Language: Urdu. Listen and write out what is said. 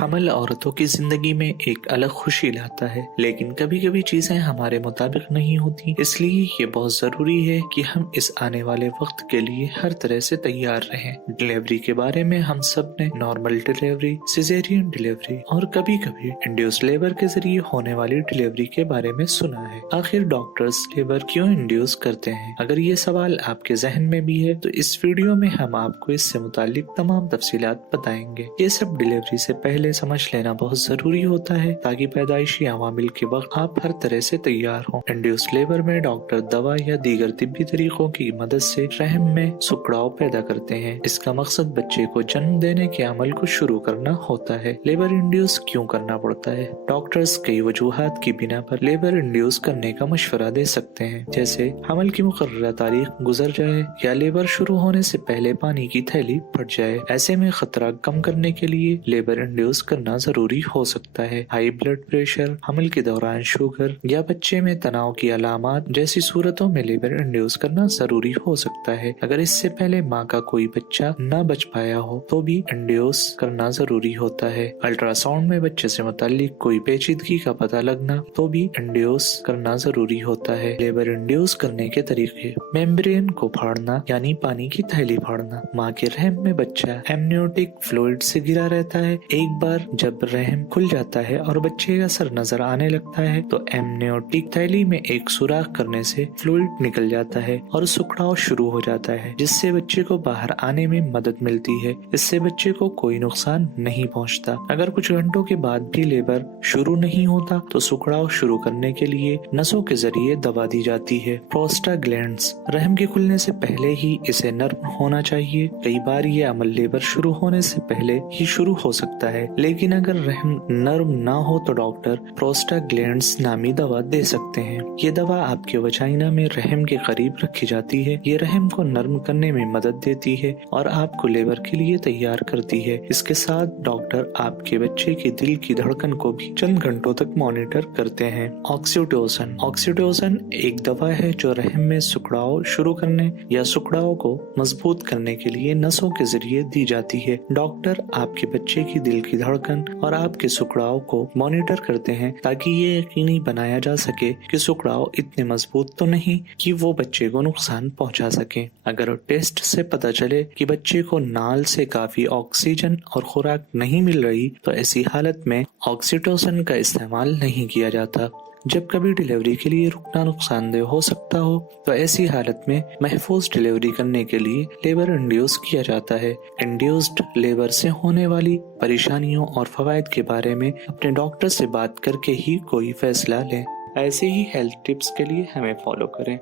حمل عورتوں کی زندگی میں ایک الگ خوشی لاتا ہے، لیکن کبھی کبھی چیزیں ہمارے مطابق نہیں ہوتی، اس لیے یہ بہت ضروری ہے کہ ہم اس آنے والے وقت کے لیے ہر طرح سے تیار رہیں۔ ڈلیوری کے بارے میں ہم سب نے نارمل ڈلیوری، سیزیرین ڈلیوری اور کبھی کبھی انڈیوس لیبر کے ذریعے ہونے والی ڈلیوری کے بارے میں سنا ہے۔ آخر ڈاکٹرز لیبر کیوں انڈیوس کرتے ہیں؟ اگر یہ سوال آپ کے ذہن میں بھی ہے تو اس ویڈیو میں ہم آپ کو اس سے متعلق تمام تفصیلات بتائیں گے۔ یہ سب ڈلیوری سے پہلے سمجھ لینا بہت ضروری ہوتا ہے تاکہ پیدائشی عوامل کے وقت آپ ہر طرح سے تیار ہوں۔ انڈیوس لیبر میں ڈاکٹر دوا یا دیگر طبی طریقوں کی مدد سے رحم میں سکڑاؤ پیدا کرتے ہیں۔ اس کا مقصد بچے کو جنم دینے کے عمل کو شروع کرنا ہوتا ہے۔ لیبر انڈیوس کیوں کرنا پڑتا ہے؟ ڈاکٹرز کئی وجوہات کی بنا پر لیبر انڈیوس کرنے کا مشورہ دے سکتے ہیں، جیسے حمل کی مقررہ تاریخ گزر جائے یا لیبر شروع ہونے سے پہلے پانی کی تھیلی پھٹ جائے۔ ایسے میں خطرہ کم کرنے کے لیے لیبر انڈیوس کرنا ضروری ہو سکتا ہے۔ ہائی بلڈ پریشر، حمل کے دوران شوگر یا بچے میں تناؤ کی علامات جیسی صورتوں میں لیبر انڈیوس کرنا ضروری ہو سکتا ہے۔ اگر اس سے پہلے ماں کا کوئی بچہ نہ بچ پایا ہو تو بھی انڈیوس کرنا ضروری ہوتا ہے۔ الٹرا ساؤنڈ میں بچے سے متعلق کوئی پیچیدگی کا پتہ لگنا تو بھی انڈیوس کرنا ضروری ہوتا ہے۔ لیبر انڈیوس کرنے کے طریقے: میمبرین کو پھاڑنا یعنی پانی کی تھیلی پھاڑنا۔ ماں کے رحم میں بچہ ایمنیوٹک فلوئڈ سے گھرا رہتا ہے۔ ایک بار جب رحم کھل جاتا ہے اور بچے کا سر نظر آنے لگتا ہے تو ایمنیوٹک تھیلی میں ایک سوراخ کرنے سے فلوئڈ نکل جاتا ہے اور سکڑاؤ شروع ہو جاتا ہے، جس سے بچے کو باہر آنے میں مدد ملتی ہے۔ اس سے بچے کو کوئی نقصان نہیں پہنچتا۔ اگر کچھ گھنٹوں کے بعد بھی لیبر شروع نہیں ہوتا تو سکڑاؤ شروع کرنے کے لیے نسوں کے ذریعے دوا دی جاتی ہے۔ پروسٹاگلینڈز رحم کے کھلنے سے پہلے ہی اسے نرم ہونا چاہیے۔ کئی بار یہ عمل لیبر شروع ہونے سے پہلے ہی شروع ہو سکتا ہے، لیکن اگر رحم نرم نہ ہو تو ڈاکٹر پروسٹاگلینڈز نامی دوا دے سکتے ہیں۔ یہ دوا آپ کے وجائنا میں رحم کے قریب رکھی جاتی ہے۔ یہ رحم کو نرم کرنے میں مدد دیتی ہے اور آپ کو لیبر کے لیے تیار کرتی ہے۔ اس کے ساتھ ڈاکٹر آپ کے بچے کے دل کی دھڑکن کو بھی چند گھنٹوں تک مانیٹر کرتے ہیں۔ آکسیٹوسن آکسیٹوسن ایک دوا ہے جو رحم میں سکڑاؤ شروع کرنے یا سکڑاؤ کو مضبوط کرنے کے لیے نسوں کے ذریعے دی جاتی ہے۔ ڈاکٹر آپ کے بچے کی دل کی دھڑکن اور آپ کے سکڑاؤ کو مانیٹر کرتے ہیں تاکہ یہ یقینی بنایا جا سکے کہ سکڑاؤ اتنے مضبوط تو نہیں کہ وہ بچے کو نقصان پہنچا سکیں۔ اگر ٹیسٹ سے پتہ چلے کہ بچے کو نال سے کافی آکسیجن اور خوراک نہیں مل رہی تو ایسی حالت میں آکسیٹوسن کا استعمال نہیں کیا جاتا۔ جب کبھی ڈلیوری کے لیے رکنا نقصان دہ ہو سکتا ہو تو ایسی حالت میں محفوظ ڈلیوری کرنے کے لیے لیبر انڈیوس کیا جاتا ہے۔ انڈیوسڈ لیبر سے ہونے والی پریشانیوں اور فوائد کے بارے میں اپنے ڈاکٹر سے بات کر کے ہی کوئی فیصلہ لیں۔ ایسے ہی ہیلتھ ٹپس کے لیے ہمیں فالو کریں۔